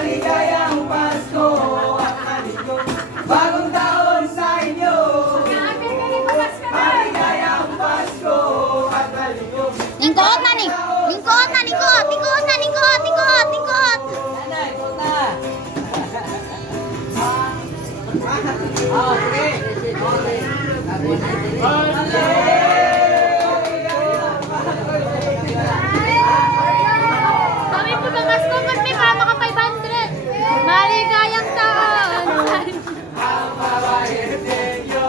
Maligayang Pasko at maligayang bagong taon sa inyo. Maligayang Pasko at maligayang Lingkod na, lingkod na, lingkod, lingkod na, lingkod, lingkod, lingkod. Oh, sige. Kami po bagas ko, ba't may mama ka 500? Maligayang taon. Ang babae ninyo.